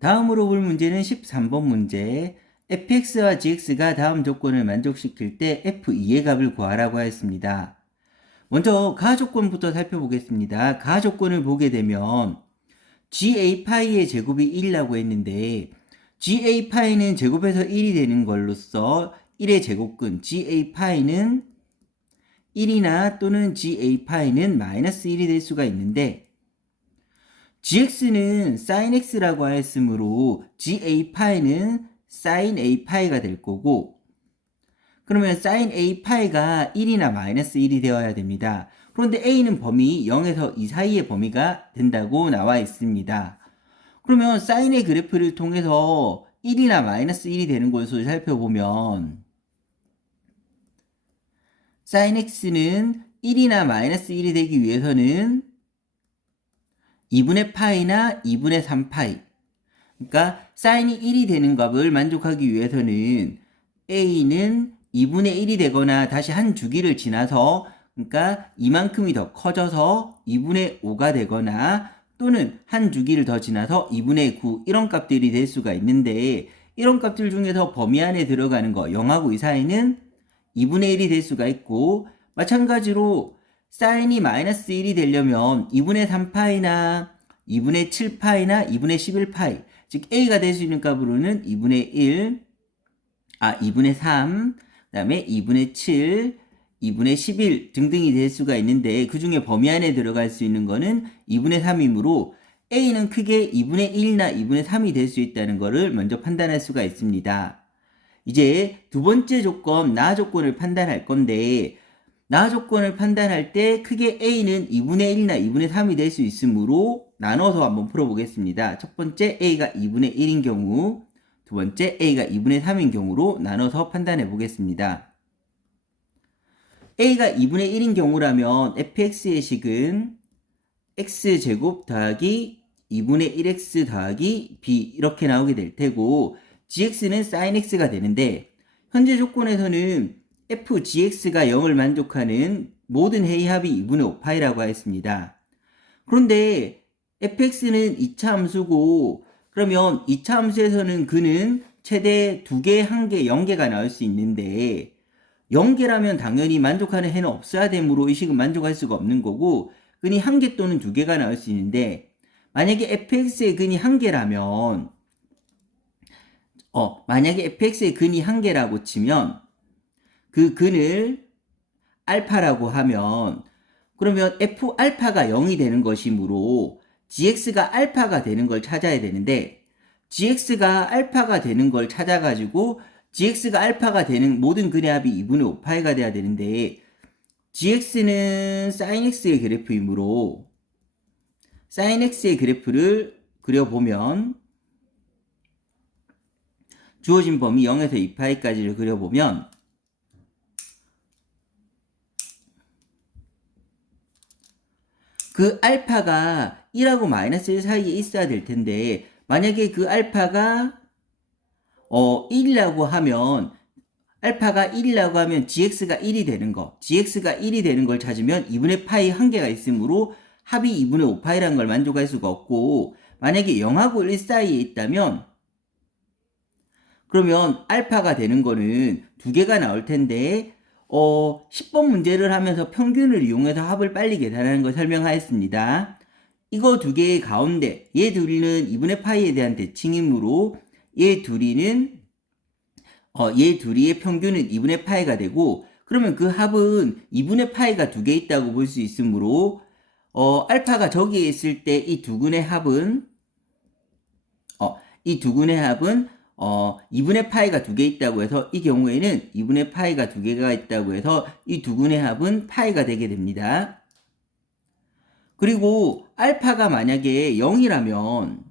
다음으로 볼 문제는 13번 문제. fx와 gx가 다음 조건을 만족시킬 때 f2의 값을 구하라고 하였습니다. 먼저 가 조건부터 살펴보겠습니다. 가 조건을 보게 되면 ga파이의 제곱이 1이라고 했는데 ga파이는 제곱해서 1이 되는 걸로써 1의 제곱근 ga파이는 1이나 또는 ga파이는 마이너스 1이 될 수가 있는데 gx는 sin x라고 하였으므로 ga파이는 sin a파이가 될 거고 그러면 sin a파이가 1이나 마이너스 1이 되어야 됩니다. 그런데 a는 범위 0에서 2 사이의 범위가 된다고 나와 있습니다. 그러면 사인의 그래프를 통해서 1이나 마이너스 1이 되는 것을 살펴보면 sin x는 1이나 마이너스 1이 되기 위해서는 2분의 파이나 2분의 3파이. 그러니까 사인이 1이 되는 값을 만족하기 위해서는 a는 2분의 1이 되거나 다시 한 주기를 지나서 그러니까 이만큼이 더 커져서 2분의 5가 되거나 또는 한 주기를 더 지나서 2분의 9 이런 값들이 될 수가 있는데 이런 값들 중에서 범위 안에 들어가는 거 0하고 2 사이는 2분의 1이 될 수가 있고 마찬가지로 사인이 마이너스 1이 되려면 2분의 3파이나 2분의 7파이나 2분의 11파이 즉 a가 될 수 있는 값으로는 2분의 1, 아 2분의 3, 그 다음에 2분의 7, 2분의 11 등등이 될 수가 있는데 그 중에 범위 안에 들어갈 수 있는 거는 2분의 3이므로 a는 크게 2분의 1이나 2분의 3이 될 수 있다는 것을 먼저 판단할 수가 있습니다. 이제 두 번째 조건, 나 조건을 판단할 건데 나 조건을 판단할 때 크게 a는 2분의 1이나 2분의 3이 될 수 있으므로 나눠서 한번 풀어보겠습니다. 첫 번째 a가 2분의 1인 경우, 두 번째 a가 2분의 3인 경우로 나눠서 판단해 보겠습니다. a가 2분의 1인 경우라면 fx의 식은 x제곱 더하기 2분의 1x 더하기 b 이렇게 나오게 될 테고 gx는 sin x가 되는데 현재 조건에서는 fgx가 0을 만족하는 모든 해이합이 2분의 5파이라고 하였습니다. 그런데 fx는 2차 함수고 그러면 2차 함수에서는 그는 최대 2개, 1개, 0개가 나올 수 있는데 0개라면 당연히 만족하는 해는 없어야 되므로 이 식은 만족할 수가 없는 거고 근이 1개 또는 2개가 나올 수 있는데 만약에 fx의 근이 1개라면 어, 만약에 fx의 근이 1개라고 치면 그 근을 알파라고 하면 그러면 f 알파가 0이 되는 것이므로 gx가 알파가 되는 걸 찾아야 되는데 gx가 알파가 되는 걸 찾아가지고 gx가 알파가 되는 모든 근의 합이 2분의 5파이가 돼야 되는데 gx는 sin x의 그래프이므로 sin x의 그래프를 그려보면 주어진 범위 0에서 2파이까지를 그려보면 그 알파가 1하고 마이너스 1 사이에 있어야 될 텐데 만약에 그 알파가 어 1이라고 하면 알파가 1이라고 하면 gx가 1이 되는 거 gx가 1이 되는 걸 찾으면 2분의 파이 한 개가 있으므로 합이 2분의 5파이라는 걸 만족할 수가 없고 만약에 0하고 1 사이에 있다면 그러면 알파가 되는 거는 두 개가 나올 텐데 어, 10번 문제를 하면서 평균을 이용해서 합을 빨리 계산하는 걸 설명하였습니다. 이거 두 개의 가운데 얘 둘이는 2분의 파이에 대한 대칭이므로 얘 둘이는 어, 얘 둘이의 평균은 2분의 파이가 되고 그러면 그 합은 2분의 파이가 두 개 있다고 볼 수 있으므로 어, 알파가 저기에 있을 때 이 두 근의 합은 어, 이 두 근의 합은 어, 2분의 파이가 두 개 있다고 해서 이 경우에는 2분의 파이가 두 개가 있다고 해서 이두 근의 합은 파이가 되게 됩니다. 그리고 알파가 만약에 0이라면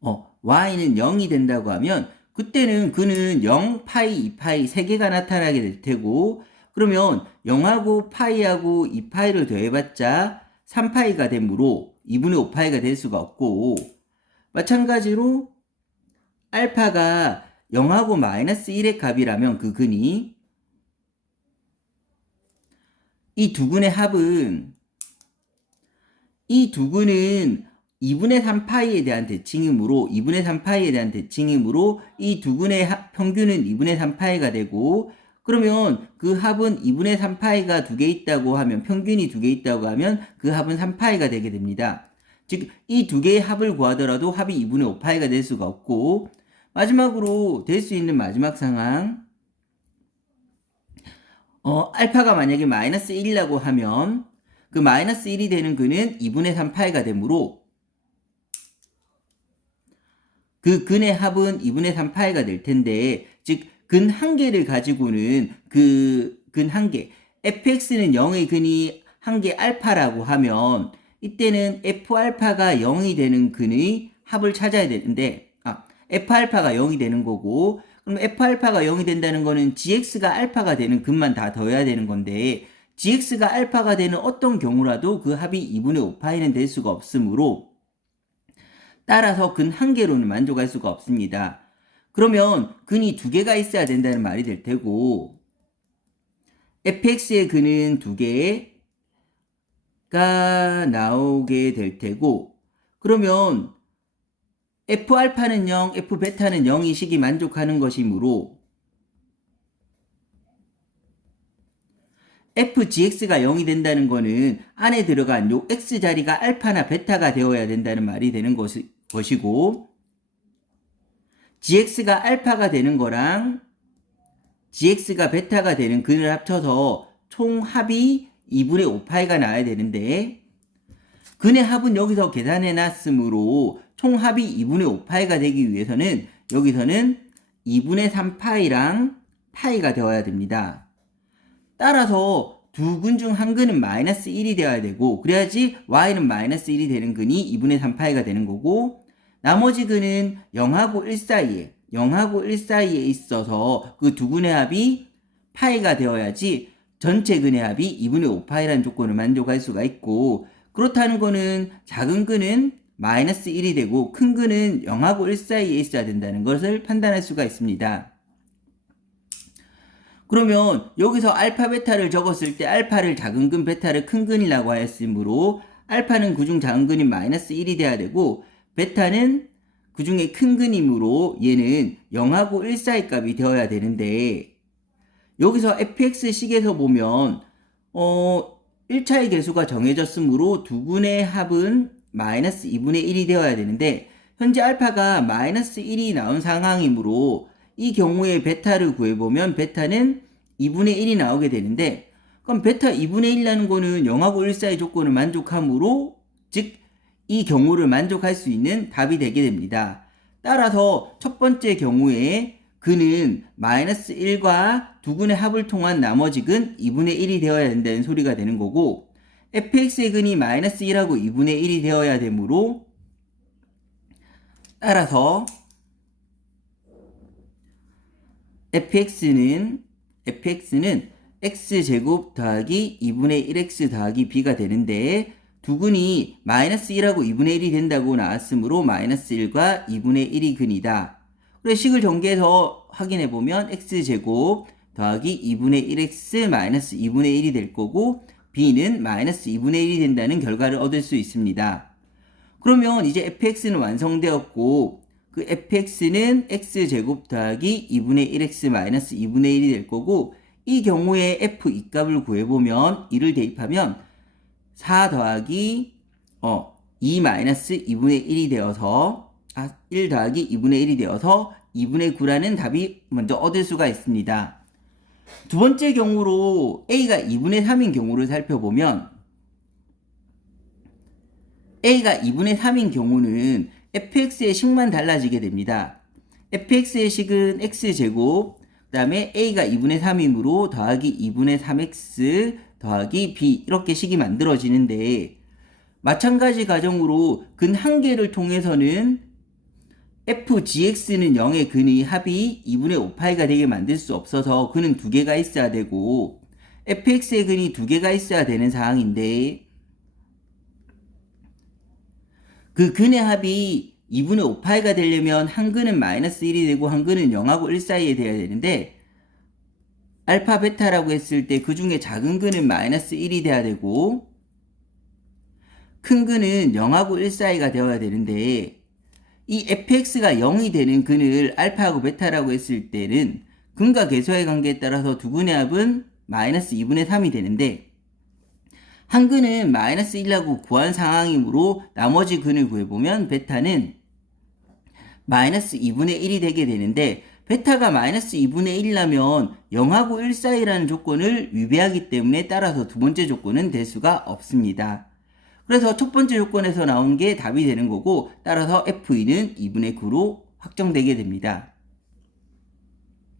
어, y는 0이 된다고 하면 그때는 그는 0, 파이, 2파이 세 개가 나타나게 될 테고 그러면 0하고 파이하고 2파이를 더해봤자 3파이가 되므로 2분의 5파이가 될 수가 없고 마찬가지로 알파가 0하고 마이너스 1의 값이라면 그 근이 이 두 근의 합은 이 두 근은 2분의 3파이에 대한 대칭이므로 2분의 3파이에 대한 대칭이므로 이 두 근의 합- 평균은 2분의 3파이가 되고 그러면 그 합은 2분의 3파이가 두 개 있다고 하면 평균이 두 개 있다고 하면 그 합은 3파이가 되게 됩니다. 즉 이 두 개의 합을 구하더라도 합이 2분의 5파이가 될 수가 없고 마지막으로 될 수 있는 마지막 상황 어, 알파가 만약에 마이너스 1이라고 하면 그 마이너스 1이 되는 근은 2분의 3파이가 되므로 그 근의 합은 2분의 3파이가 될 텐데 즉 근 한 개를 가지고는 그 근 한 개 fx는 0의 근이 한 개 알파라고 하면 이때는 f 알파가 0이 되는 근의 합을 찾아야 되는데 아 f 알파가 0이 되는 거고 그럼 f 알파가 0이 된다는 거는 gx가 알파가 되는 근만 다 더해야 되는 건데 gx가 알파가 되는 어떤 경우라도 그 합이 2분의 5파이는 될 수가 없으므로 따라서 근 한 개로는 만족할 수가 없습니다. 그러면 근이 두 개가 있어야 된다는 말이 될 테고 fx의 근은 두 개가 나오게 될 테고 그러면 f 알파는 0, f 베타는 0이 식이 만족하는 것이므로 fgx가 0이 된다는 거는 안에 들어간 요 x 자리가 알파나 베타가 되어야 된다는 말이 되는 것이, 것이고 gx가 알파가 되는 거랑 gx가 베타가 되는 근을 합쳐서 총 합이 2분의 5파이가 나와야 되는데 근의 합은 여기서 계산해 놨으므로 총 합이 2분의 5파이가 되기 위해서는 여기서는 2분의 3파이랑 파이가 되어야 됩니다. 따라서 두 근 중 한 근은 마이너스 1이 되어야 되고 그래야지 y는 마이너스 1이 되는 근이 2분의 3파이가 되는 거고 나머지 근은 0하고 1 사이에 0하고 1 사이에 있어서 그 두 근의 합이 파이가 되어야지 전체 근의 합이 2분의 5파이라는 조건을 만족할 수가 있고 그렇다는 거는 작은 근은 마이너스 1이 되고 큰 근은 0하고 1 사이에 있어야 된다는 것을 판단할 수가 있습니다. 그러면 여기서 알파 베타를 적었을 때 알파를 작은 근 베타를 큰 근이라고 하였으므로 알파는 그중 작은 근인 마이너스 1이 돼야 되고 베타는 그 중에 큰 근이므로 얘는 0하고 1 사이 값이 되어야 되는데 여기서 fx 식에서 보면 어 1차의 개수가 정해졌으므로 두 근의 합은 마이너스 2분의 1이 되어야 되는데 현재 알파가 마이너스 1이 나온 상황이므로 이 경우에 베타를 구해보면 베타는 2분의 1이 나오게 되는데 그럼 베타 2분의 1이라는 거는 0하고 1 사이 조건을 만족하므로 즉 이 경우를 만족할 수 있는 답이 되게 됩니다. 따라서 첫 번째 경우에 근은 마이너스 1과 두 근의 합을 통한 나머지 근 2분의 1이 되어야 된다는 소리가 되는 거고 fx의 근이 마이너스 1하고 2분의 1이 되어야 되므로 따라서 fx는 fx는 x제곱 더하기 2분의 1x 더하기 b가 되는데 두 근이 마이너스 1하고 2분의 1이 된다고 나왔으므로 마이너스 1과 2분의 1이 근이다. 그래 식을 전개해서 확인해 보면 x제곱 더하기 2분의 1x 마이너스 2분의 1이 될 거고 b는 마이너스 2분의 1이 된다는 결과를 얻을 수 있습니다. 그러면 이제 fx는 완성되었고 그 fx는 x제곱 더하기 2분의 1x 마이너스 2분의 1이 될 거고 이 경우에 f 이 값을 구해보면 1을 대입하면 4 더하기 어, 2 마이너스 2분의 1이 되어서 아, 1 더하기 2분의 1이 되어서 2분의 9라는 답이 먼저 얻을 수가 있습니다. 두 번째 경우로 a가 2분의 3인 경우를 살펴보면 a가 2분의 3인 경우는 fx의 식만 달라지게 됩니다. fx의 식은 x제곱 그 다음에 a가 2분의 3이므로 더하기 2분의 3x 더하기 b 이렇게 식이 만들어지는데 마찬가지 과정으로 근 한 개를 통해서는 fgx는 0의 근의 합이 2분의 5파이가 되게 만들 수 없어서 근은 두 개가 있어야 되고 fx의 근이 두 개가 있어야 되는 상황인데 그 근의 합이 2분의 5파이가 되려면 한 근은 마이너스 1이 되고 한 근은 0하고 1 사이에 돼야 되는데 알파 베타라고 했을 때 그 중에 작은 근은 마이너스 1이 돼야 되고 큰 근은 0하고 1 사이가 되어야 되는데 이 fx가 0이 되는 근을 알파하고 베타라고 했을 때는 근과 계수의 관계에 따라서 두 근의 합은 마이너스 2분의 3이 되는데 한 근은 마이너스 1라고 구한 상황이므로 나머지 근을 구해보면 베타는 마이너스 2분의 1이 되게 되는데 베타가 마이너스 2분의 1이라면 0하고 1 사이라는 조건을 위배하기 때문에 따라서 두 번째 조건은 될 수가 없습니다. 그래서 첫 번째 조건에서 나온 게 답이 되는 거고 따라서 F2는 2분의 9로 확정되게 됩니다.